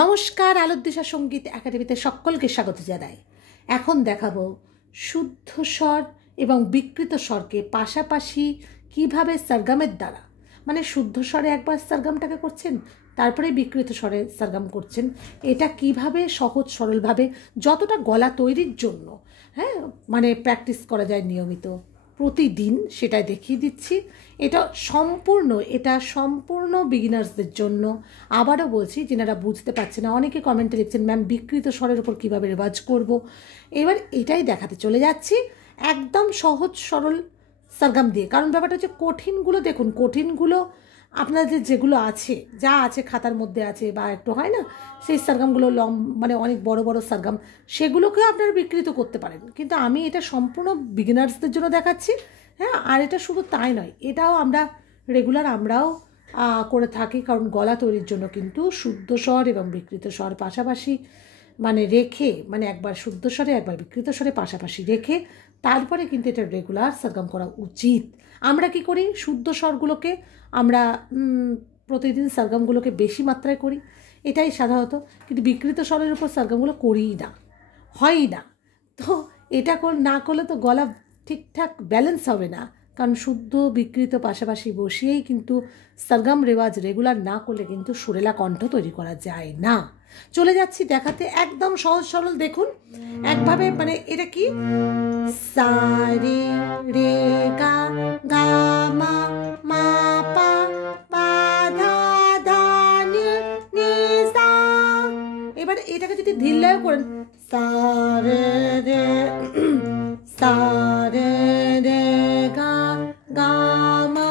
নমস্কার, আলোকদিশা সঙ্গীত একাডেমিতে সকলকে স্বাগত জানাই। এখন দেখাবো শুদ্ধ স্বর এবং বিকৃত স্বরকে পাশাপাশি কিভাবে সরগমের দ্বারা, মানে শুদ্ধ স্বরে একবার সরগমটাকে করছেন, তারপরে বিকৃত স্বরে সরগম করছেন, এটা কিভাবে সহজ সরলভাবে যতটা গলা তৈরির জন্য মানে প্র্যাকটিস করা যায় নিয়মিত প্রতিদিন, সেটাই দেখিয়ে দিচ্ছি। এটা সম্পূর্ণ বিগিনার্সদের জন্য। আবারও বলছি, যেনারা বুঝতে পারছেন না, অনেকে কমেন্টে লিখছেন ম্যাম বিকৃত স্বরের উপর কীভাবে রেওয়াজ করব। এবার এটাই দেখাতে চলে যাচ্ছি একদম সহজ সরল সরগম দিয়ে। কারণ ব্যাপারটা হচ্ছে কঠিনগুলো দেখুন, কঠিনগুলো আপনাদের যেগুলো আছে, যা আছে খাতার মধ্যে আছে বা একটু হয় না সেই সরগমগুলো মানে অনেক বড় বড় সরগম, সেগুলোকেও আপনারা বিকৃত করতে পারেন। কিন্তু আমি এটা সম্পূর্ণ বিগিনার্সদের জন্য দেখাচ্ছি। আর এটা শুধু তাই নয়, এটাও আমরাও করে থাকি। কারণ গলা তৈরির জন্য কিন্তু শুদ্ধ স্বর এবং বিকৃত স্বর পাশাপাশি মানে রেখে, মানে একবার শুদ্ধ স্বরে একবার বিকৃত স্বরে পাশাপাশি রেখে তারপরে কিন্তু এটা রেগুলার সরগম করা উচিত। আমরা কি করি, শুদ্ধ স্বরগুলোকে আমরা প্রতিদিন সরগমগুলোকে বেশি মাত্রায় করি, এটাই সাধারণত। কিন্তু বিকৃত স্বরের উপর সরগমগুলো করিই না, হয়ই না। তো এটা না করলে তো গলা ঠিকঠাক ব্যালেন্স হবে না। কারণ শুদ্ধ বিকৃত পাশাপাশি বসিয়েই কিন্তু সরগম রেওয়াজ রেগুলার না করলে কিন্তু সুরেলা কণ্ঠ তৈরি করা যায় না। চলে যাচ্ছি দেখাতে, একদম সহজ সরল। দেখুন একভাবে, মানে এটা কি, সা রে রে গা গা মা মা পা পা ধা ধা নি নি সা। এবার এটাকে যদি ধীরলয়ে করেন, সা রে রে সা রে রে গা গা মা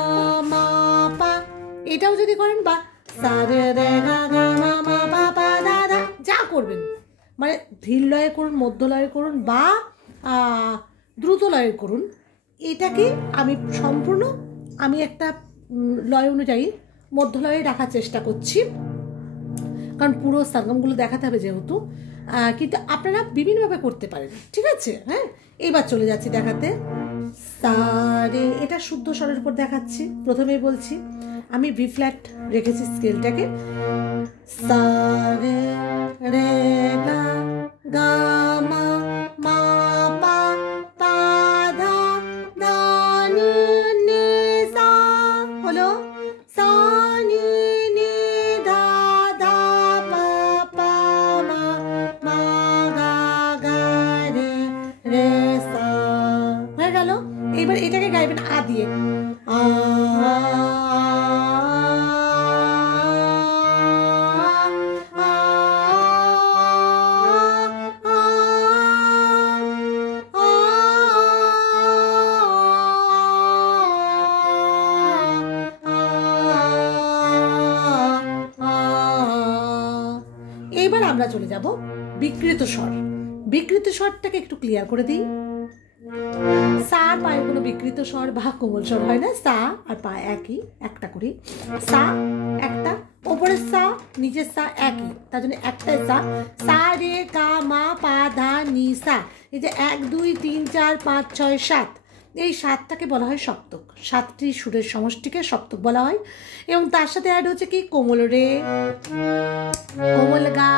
মা পা, এটাও যদি করেন, বা সা রে রে গা গা মা মা পা পা দা দা, যা করবেন, মানে ধীর লয়ে করুন, মধ্য লয়ে করুন বা দ্রুত লয়ে করুন। এটাকে আমি একটা লয় অনুযায়ী মধ্য লয়ে রাখার চেষ্টা করছি, কারণ পুরো সরগমগুলো দেখাতে হবে যেহেতু। কিন্তু আপনারা বিভিন্নভাবে করতে পারেন, ঠিক আছে? এইবার চলে যাচ্ছি দেখাতে। সা রে, এটা শুদ্ধ স্বরের উপর দেখাচ্ছি। প্রথমেই বলছি আমি বি ফ্ল্যাট রেখেছি স্কেলটাকে। সা রে রে গা গা মা মা পা পা ধা ধা নি নি সা, হলো সা নি নি ধা ধা পা পা মা মা গা গা রে রে সা, হয়ে গেল। এবার এটাকে গাইবেন আ দিয়ে, আ এবার আমরা চলে যাব বিকৃত স্বর। বিকৃত স্বরটাকে একটু ক্লিয়ার করে দিই। সা আর পায়ে কোনো বিকৃত স্বর বা কোমল স্বর হয় না, সা আর পা একই, একটা করি। সা একটা, ওপরের সা নিচের সা একই, তার জন্য একটাই সা। সা রে গা মা পা ধা নি সা, এই যে 1 2 3 4 5 6 7, এই 7টাকে বলা হয় সপ্তক। 7টি সুরের সমষ্টিকে সপ্তক বলা হয়। এবং তার সাথে অ্যাড হচ্ছে কি, কোমল রে, কোমল গা,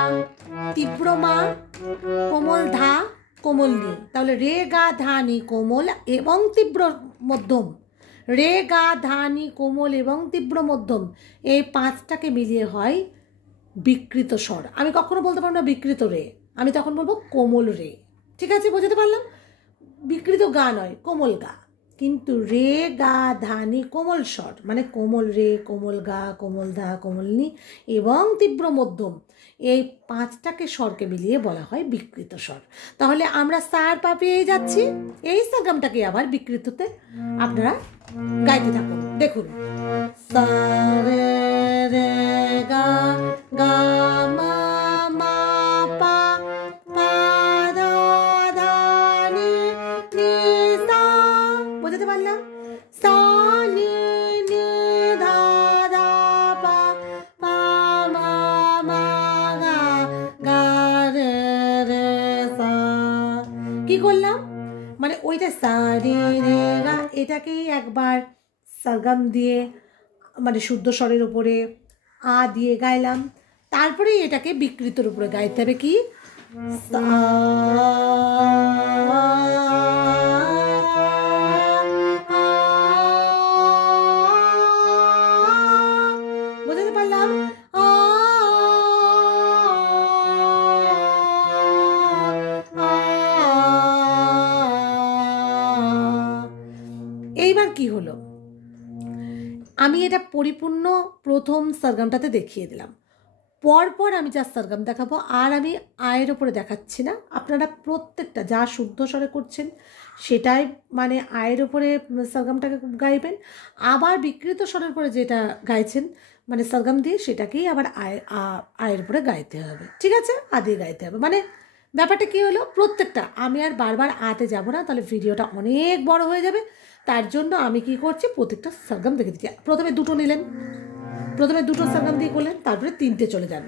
তীব্র মা, কোমল ধা, কোমল নি। তাহলে রে গা ধা নি কোমল এবং তীব্র মধ্যম, রে গা ধা নি কোমল এবং তীব্র মধ্যম, এই 5টাকে মিলিয়ে হয় বিকৃত স্বর। আমি কখনো বলতে পারবো না বিকৃত রে, আমি তখন বলবো কোমল রে। ঠিক আছে, বোঝাতে পারলাম? বিকৃত গা নয়, কোমল গা। কিন্তু রে গা ধা নি কোমল স্বর, মানে কোমল রে, কোমল গা, কোমল ধা, কোমল নি এবং তীব্র মধ্যম, এই 5টাকে স্বরকে মিলিয়ে বলা হয় বিকৃত স্বর। তাহলে আমরা সার পা পেয়ে যাচ্ছি। এই সরগমটাকে আবার বিকৃততে আপনারা গাইতে থাকুন। দেখুন, সা রে রে গা গা মা মা পা পা ধা ধা নি নি সা, বোঝাতে পারলাম? সা নি নি ধা ধা পা পা মা মা গা গা রে রে সা। কি করলাম, মানে ওইটা সা রে রে গা, এটাকেই একবার সরগম দিয়ে, মানে শুদ্ধ স্বরের উপরে আ দিয়ে গাইলাম। তারপরেই এটাকে বিকৃতর উপরে গাইতে হবে কি বুঝতে পারলাম। এইবার কি হলো, আমি এটা পরিপূর্ণ প্রথম সরগমটাতে দেখিয়ে দিলাম। পরপর আমি যা সরগম দেখাবো আর আমি আয়ের ওপরে দেখাচ্ছি না, আপনারা প্রত্যেকটা যা শুদ্ধ স্বরে করছেন সেটাই মানে আয়ের ওপরে সরগমটাকে গাইবেন, আবার বিকৃত স্বরের উপরে যেটা গাইছেন মানে সরগম দিয়ে সেটাকেই আবার আয়ের উপরে গাইতে হবে, ঠিক আছে, আদিয়ে গাইতে হবে। মানে ব্যাপারটা কী হলো, প্রত্যেকটা আমি আর বারবার আতে যাব না, তাহলে ভিডিওটা অনেক বড় হয়ে যাবে। তার জন্য আমি কি করছি, প্রত্যেকটা সরগম দেখে দিচ্ছি। প্রথমে দুটো নিলেন, প্রথমে দুটো সরগম দিয়ে করলেন, তারপরে তিনটে চলে যান।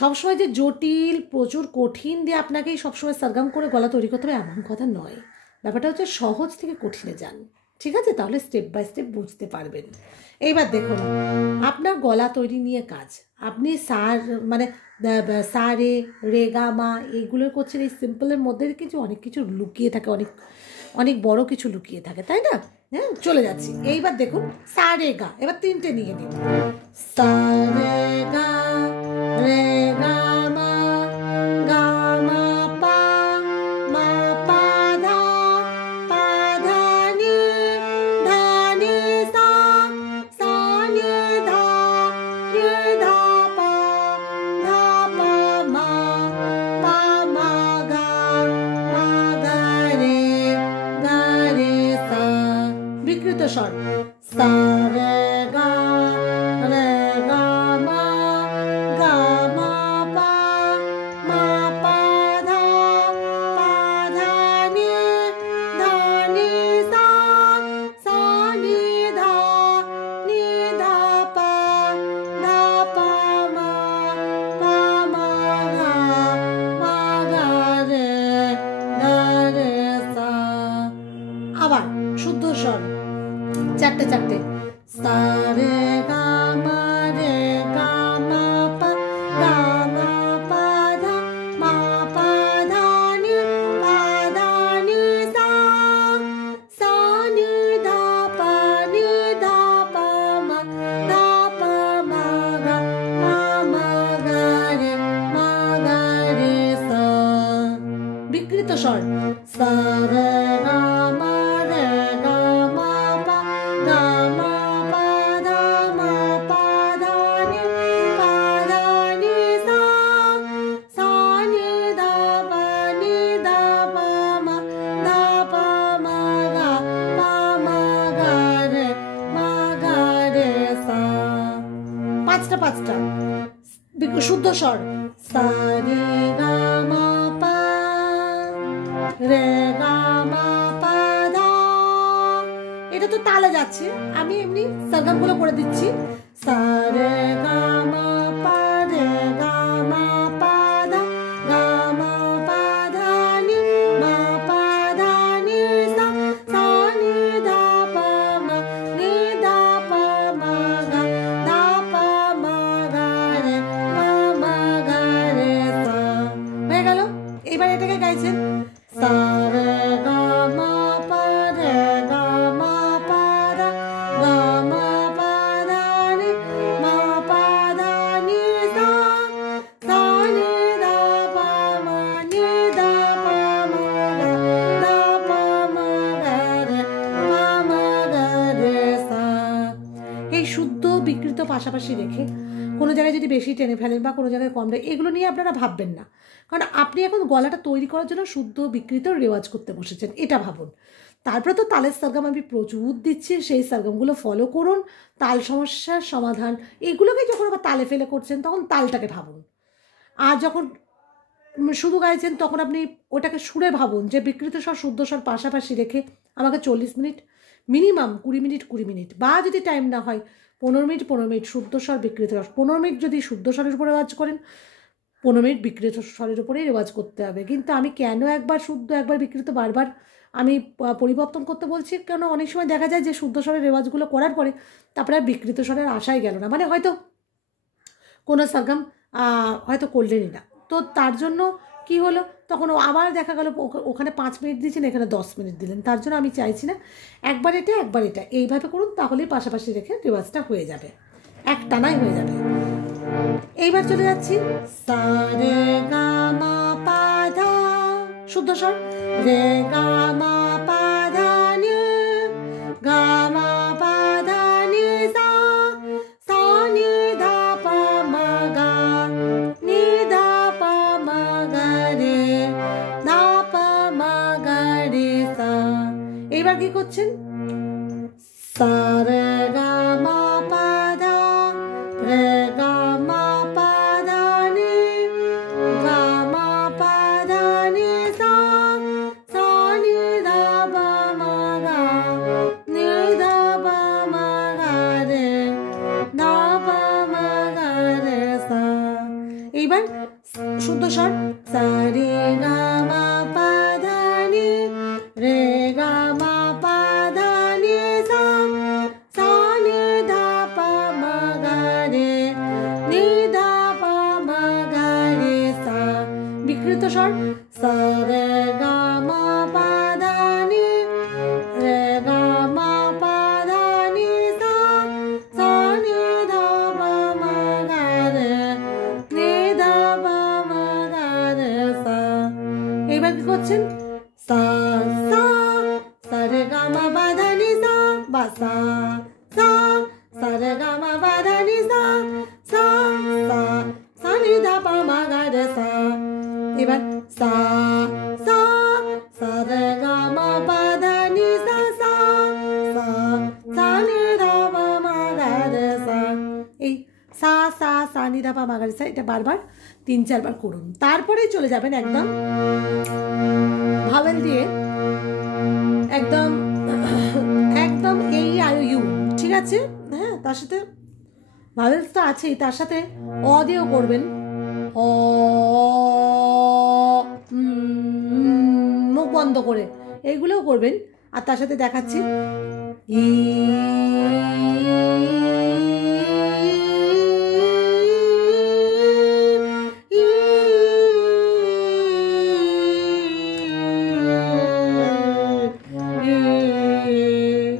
সবসময় যে জটিল প্রচুর কঠিন দিয়ে আপনাকেই সবসময় সরগম করে গলা তৈরি করতে হবে এমন কথা নয়, ব্যাপারটা হচ্ছে সহজ থেকে কঠিনে যান, ঠিক আছে, তাহলে স্টেপ বাই স্টেপ বুঝতে পারবেন। এইবার দেখুন আপনার গলা তৈরি নিয়ে কাজ, আপনি সার মানে সা রে রে গা মা এইগুলো করছেন, এই সিম্পলের মধ্যে কিছু অনেক কিছু লুকিয়ে থাকে, অনেক অনেক বড় কিছু লুকিয়ে থাকে, তাই না? হ্যাঁ, চলে যাচ্ছি। এইবার দেখুন সা রে গা, এবার তিনটে নিয়ে নিন, সা রে গা রে গা মা গা মা পা মা পা ধা পা ধা নি ধা নি সা সা নি ধা নি ধা পা ধা পা মা পা মা গা রে সা। বিকৃত স্বর সা রে গা মা গা মা পা মা পা ধা নি সা সা নি ধা পা মা গা রে সা। আবার শুদ্ধ স্বর চারটে চারটে, সা রে গা মা পা গা মা পা ধা নি সা সা নি ধা পা মা গা রে সা। বিকৃত স্বর সা রে গা মা পা গা মা পা ধা নি সা সা নি ধা পা মা গা রে সা। পাঁচটা পাঁচটা শুদ্ধ স্বর সা রে গা মা পা রে গা মা পা ধা, এটা তো তালে যাচ্ছে, আমি এমনি সরগমগুলো করে দিচ্ছি, সা রে গা মা পা রে গা মা পা ধা মা পা ধা নি সা সা নি ধা পা মা গা রে সা। হয়ে গেল। এবার এটাকে গাইছেন সা রে গা মা পা রে গা মা পা ধা মা পা ধা নি সা সা নি ধা পা মা গা রে সা। এই শুদ্ধ বিকৃত পাশাপাশি রেখে কোনো জায়গায় যদি বেশি টেনে ফেলেন বা কোনো জায়গায় কম দেয় এগুলো নিয়ে আপনারা ভাববেন না, কারণ আপনি এখন গলাটা তৈরি করার জন্য শুদ্ধ বিকৃত রেওয়াজ করতে বসেছেন, এটা ভাবুন। তারপরে তো তালের সরগম আমি প্রচুর দিচ্ছি, সেই সরগমগুলো ফলো করুন, তাল সমস্যার সমাধান এগুলোকে যখন আবার তালে ফেলে করছেন তখন তালটাকে ভাবুন, আর যখন শুধু গাইছেন তখন আপনি ওটাকে সুরে ভাবুন যে বিকৃত স্বর শুদ্ধ স্বর পাশাপাশি রেখে আমাকে 40 মিনিট মিনিমাম 20 মিনিট বা যদি টাইম না হয় 15 মিনিট শুদ্ধ স্বর বিকৃত স্বর, 15 মিনিট যদি শুদ্ধ স্বরের উপরে রেওয়াজ করেন 15 মিনিট বিকৃত স্বরের উপরেই রেওয়াজ করতে হবে। কিন্তু আমি কেন একবার শুদ্ধ একবার বিকৃত বারবার আমি পরিবর্তন করতে বলছি, কেন অনেক সময় দেখা যায় যে শুদ্ধ স্বরের রেওয়াজগুলো করার পরে তারপরে আর বিকৃত স্বরের আশাই গেল না, মানে হয়তো কোনো সরগম হয়তো করলেনই না। তো তার জন্য কি হলো, তখন আবার দেখা গেল ওখানে 5 মিনিট দিয়েছেন, এখানে 10 মিনিট দিলেন। তার জন্য আমি চাইছি না একবার এটা এইভাবে করুন, তাহলেই পাশাপাশি রেখে রেওয়াজটা হয়ে যাবে, এক টানাই হয়ে যাবে। এইবার চলে যাচ্ছি সা রে গা মা পা ধা, শুদ্ধ স্বর, রে গা মা পা ধা নি, গা মা পা ধা নি সা, সা নি ধা পা মা গা, নি ধা পা মা গা রে, ধা পা মা গা রে সা। এইবার কি করছেন, সা রে গা মা পা ধা, রে গা মা পা ধা নি, গা মা পা ধা নি সা, সা নি ধা পা মা গা, নি ধা পা মা গা রে, ধা পা মা গা রে সা। এইবার শুদ্ধ স্বর, সা রে গা মা পা ধা নি, রে গা মা পা ধা নি সা, সা নি ধা পা মা গা রে, নি ধা পা মা গা রে সা। বিকৃত স্বর, সা রে গা মা পা ধা নি, রে গা মা পা ধা নি সা, সা নি ধা পা মা গা রে, নি ধা পা মা গা রে সা। এইবার কি করছেন, সা সা, সা রে গা মা পা ধা নি সা, বা সা সা, সা রে গা মা পা ধা নি সা, সা সা, সা নি ধা পা মা গা রে সা। এবার সা সা, সা রে গা মা পা ধা নি সা, সা সা, সা নি ধা পা মা গা রে সা। এই সা সা, সা নি ধা পা মা গা রে সা, এটা বারবার 3-4 বার করুন। তারপরে চলে যাবেন একদম ভাওয়েল দিয়ে, একদম একদম এই আর ইউ, ঠিক আছে? হ্যাঁ, তার সাথে ভাওয়েলস তো আছেই, তার সাথে অ দিয়েও করবেন, অ, মুখ বন্ধ করে এইগুলোও করবেন। আর তার সাথে দেখাচ্ছি ই,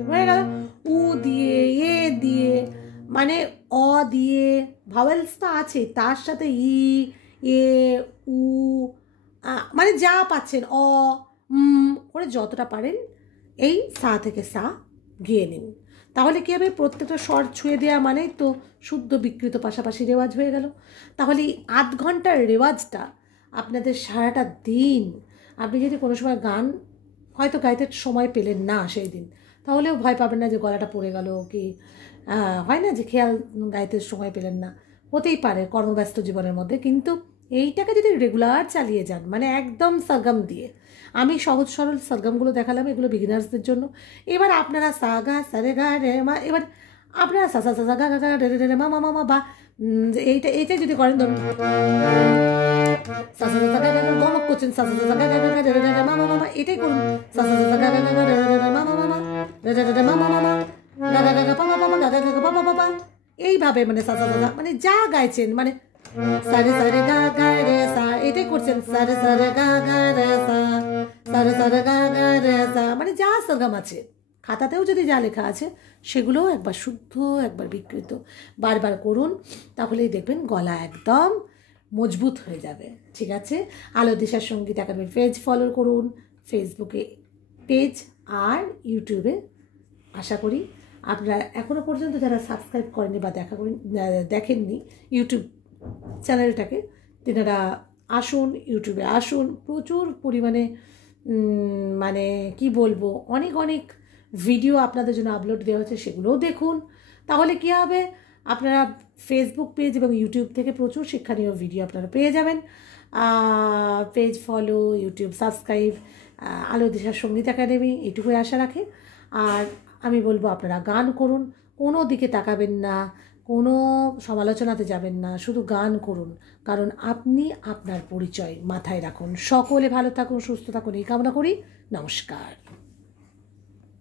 হয়ে গেল। উ দিয়ে, এ দিয়ে, মানে অ দিয়ে, ভাওয়েলস তো আছে, তার সাথে ই, এ, উ, মানে যা পাচ্ছেন, অ করে যতটা পারেন এই সা থেকে সা গিয়ে নিন। তাহলে কী হবে, প্রত্যেকটা স্বর ছুঁয়ে দেওয়া মানেই তো শুদ্ধ বিকৃত পাশাপাশি রেওয়াজ হয়ে গেল। তাহলে এই আধ ঘন্টার রেওয়াজটা আপনাদের সারাটা দিন, আপনি যদি কোনো সময় গান হয়তো গাইতে সময় পেলেন না সেই দিন, তাহলেও ভয় পাবেন না যে গলাটা পড়ে গেল, কি হয় না যে খেয়াল গাইতে সময় পেলেন না, হতেই পারে কর্মব্যস্ত জীবনের মধ্যে। কিন্তু এইটাকে যদি রেগুলার চালিয়ে যান, মানে একদম সরগম দিয়ে, আমি সহজ সরল সরগমগুলো দেখালাম, এগুলো বিগিনার্সদের জন্য। এবার আপনারা সা গা, সা রে গা রে মা, এবার আপনারা সা সা সা গা গা গা রে রে রে মা মা মা মা, বা এইটা যদি করেন, ধরুন সা সা সা গা গা গা, গমক করছেন, সা সা সা গা গা গা রে রে রে মা মা মা, এটাই করুন, সা সা সা গা গা গা রে রে রে মা মা মা, রে রে রে মা মা মা, গা গা গা গা পা পা পা, গা গা গা পা পা পা, এইভাবে মানে সা সা সা, মানে যা গাইছেন, মানে সা রে গা গা রে সা, এটাই করছেন, সা রে গা গা রে সা, সা রে গা গা রে সা, মানে যা সরগম আছে খাতাতেও যদি যা লেখা আছে সেগুলোও একবার শুদ্ধ একবার বিকৃত বারবার করুন, তাহলেই দেখবেন গলা একদম মজবুত হয়ে যাবে। ঠিক আছে? আলো দিশার সঙ্গীত একাডেমির পেজ ফলো করুন, ফেসবুকে পেজ আর ইউটিউবে। আশা করি আপনারা এখনও পর্যন্ত যারা সাবস্ক্রাইব করেনি বা দেখেননি ইউটিউব চ্যানেলটাকে, তেনারা আসুন, ইউটিউবে আসুন, প্রচুর পরিমাণে মানে কি বলবো, অনেক অনেক ভিডিও আপনাদের জন্য আপলোড দেওয়া হচ্ছে, সেগুলোও দেখুন। তাহলে কী হবে, আপনারা ফেসবুক পেজ এবং ইউটিউব থেকে প্রচুর শিক্ষণীয় ভিডিও আপনারা পেয়ে যাবেন। পেজ ফলো, ইউটিউব সাবস্ক্রাইব, আলো দিশার সঙ্গীত একাডেমি, এইটুকুই আশা রাখে। আর আমি বলবো আপনারা গান করুন, কোনো দিকে তাকাবেন না, কোনো সমালোচনাতে যাবেন না, শুধু গান করুন, কারণ আপনি আপনার পরিচয় মাথায় রাখুন। সকলে ভালো থাকুন, সুস্থ থাকুন, এই কামনা করি। নমস্কার।